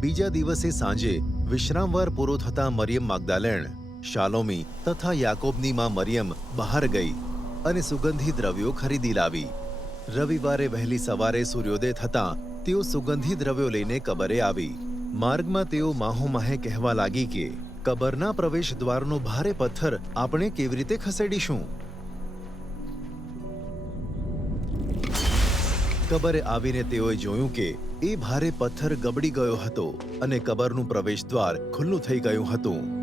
બીજા દિવસે સાંજે વિશ્રામવાર પૂરો થતાં મરિયમ માગદાલેણ, શાલોમી તથા યાકોબની માં મરિયમ બહાર ગઈ અને સુગંધી દ્રવ્યો ખરીદી લાવી. રવિવારે વહેલી સવારે સૂર્યોદય થતાં તેઓ સુગંધી દ્રવ્યો લઈને કબરે આવી. માર્ગમાં તેઓ માહોમાહે કહેવા લાગી કે, કબરના પ્રવેશ દ્વારનો ભારે પથ્થર આપણે કેવી રીતે ખસેડીશું? કબરે આવીને તેઓએ જોયું કે એ ભારે પથ્થર ગબડી ગયો હતો અને કબરનું પ્રવેશ દ્વાર ખુલ્લું થઈ ગયું હતું.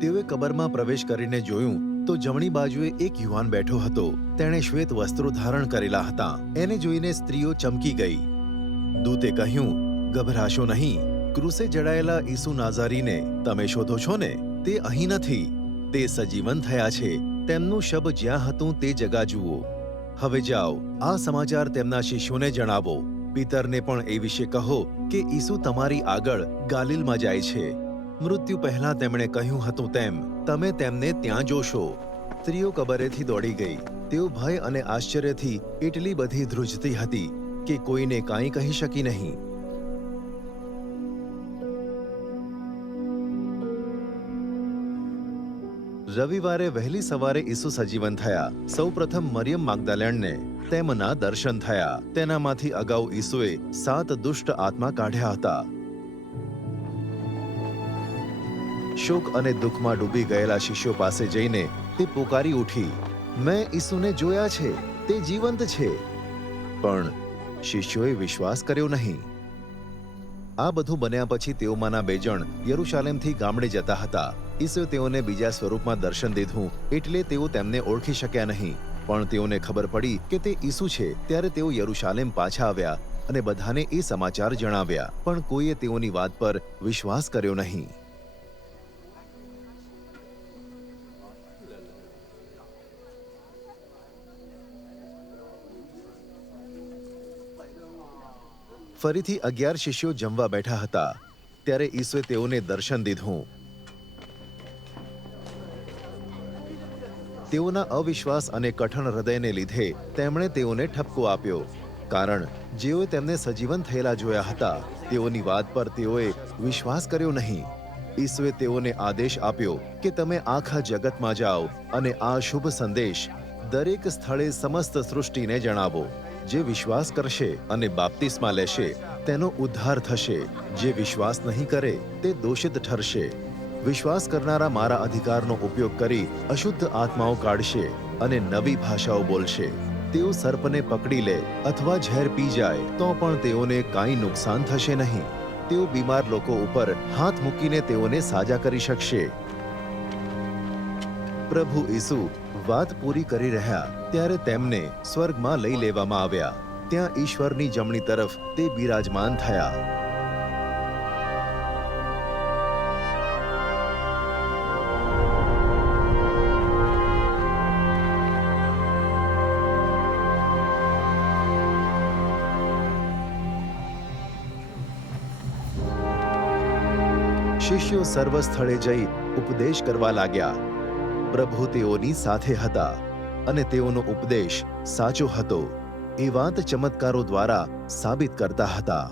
તેઓએ કબરમાં પ્રવેશ કરીને જોયું તો જમણી બાજુએ એક યુવાન બેઠો હતો. તેણે શ્વેત વસ્ત્રો ધારણ કરેલા હતા. એને જોઈને સ્ત્રીઓ ચમકી ગઈ. દૂતે કહ્યું, ગભરાશો નહીં. ક્રુસે જડાયેલા ઈસુ નાઝારીને તમે શોધો છો ને? તે અહીં નથી. તે સજીવન થયા છે. તેમનું શબ જ્યાં હતું તે જગા જુઓ. હવે જાઓ, આ સમાચાર તેમના શિષ્યોને જણાવો. પિતરને પણ એ વિશે કહો કે ઈસુ તમારી આગળ ગાલિલમાં જાય છે. મૃત્યુ પહેલા તેમણે કહ્યું હતું તેમ, તમે તેમને ત્યાં જોશો. સ્ત્રીઓ કબરેથી દોડી ગઈ. તેઓ ભય અને આશ્ચર્યથી એટલી બધી ધ્રુજતી હતી કે કોઈને કાંઈ કહી શકી નહીં. રવિવારે વહેલી સવારે ઈસુ સજીવન થયા. સૌપ્રથમ મરિયમ માગદાલેણને તેમના દર્શન થયા. તેનામાંથી અગાઉ ઈસુએ સાત દુષ્ટ આત્મા કાઢ્યા હતા. શોક અને દુઃખમાં ડૂબી ગયેલા શિષ્યો પાસે જઈને તે પોકારી ઉઠી. મેં ઈસુને જોયા છે. તે જીવંત છે. પણ શિષ્યોએ વિશ્વાસ કર્યો નહીં. આ બધું બન્યા પછી તેઓમાંના બે જણ યરુશાલેમથી ગામડે જતા હતા. ઈસુ તેઓને બીજા સ્વરૂપમાં દર્શન દીધું, એટલે તેઓ તેમને ઓળખી શક્યા નહીં. પણ તેઓને ખબર પડી કે તે ઈસુ છે, ત્યારે તેઓ યરુશાલેમ પાછા આવ્યા અને બધાને એ સમાચાર જણાવ્યા. પણ કોઈએ તેઓની વાત પર વિશ્વાસ કર્યો નહીં. ફરીથી અગિયાર શિષ્યો જમવા બેઠા હતા. ત્યારે ઈસુએ તેઓને દર્શન દીધું. તેઓના અવિશ્વાસ અને કઠણ હૃદયને લીધે તેમણે તેઓને ઠપકો આપ્યો. કારણ જેઓએ તેમને સજીવન થયેલા જોયા હતા, તેઓની વાત પર તેઓએ વિશ્વાસ કર્યો નહીં. ઈસુએ તેઓને આદેશ આપ્યો કે તમે આખા જગતમાં જાઓ અને આ શુભ સંદેશ દરેક સ્થળે સમસ્ત સૃષ્ટિને જણાવો. જે વિશ્વાસ કરશે અને બાપ્તિસ્મા લેશે, તેનો ઉદ્ધાર થશે. જે વિશ્વાસ નહીં કરે, તે દોષિત ઠરશે. વિશ્વાસ કરનારા મારા અધિકારનો ઉપયોગ કરી અશુદ્ધ આત્માઓ કાઢશે અને નવી ભાષાઓ બોલશે. તેઓ સર્પને પકડી લે અથવા ઝેર પી જાય, તો પણ તેઓને કાંઈ નુકસાન થશે નહીં. તેઓ બીમાર લોકો ઉપર હાથ મૂકીને તેઓને સાજા કરી શકશે. પ્રભુ ઈસુ વાત પૂરી કરી રહ્યા ત્યારે તેમને સ્વર્ગમાં લઈ લેવામાં આવ્યા. ત્યાં ઈશ્વરની જમણી તરફ તે બિરાજમાન થયા. શિષ્યો સર્વ સ્થળે જઈ ઉપદેશ કરવા લાગ્યા. પ્રભુ તેઓની સાથે હતા અને તેઓનો ઉપદેશ સાચો હતો. એ વાત ચમત્કારો દ્વારા સાબિત કરતા હતા.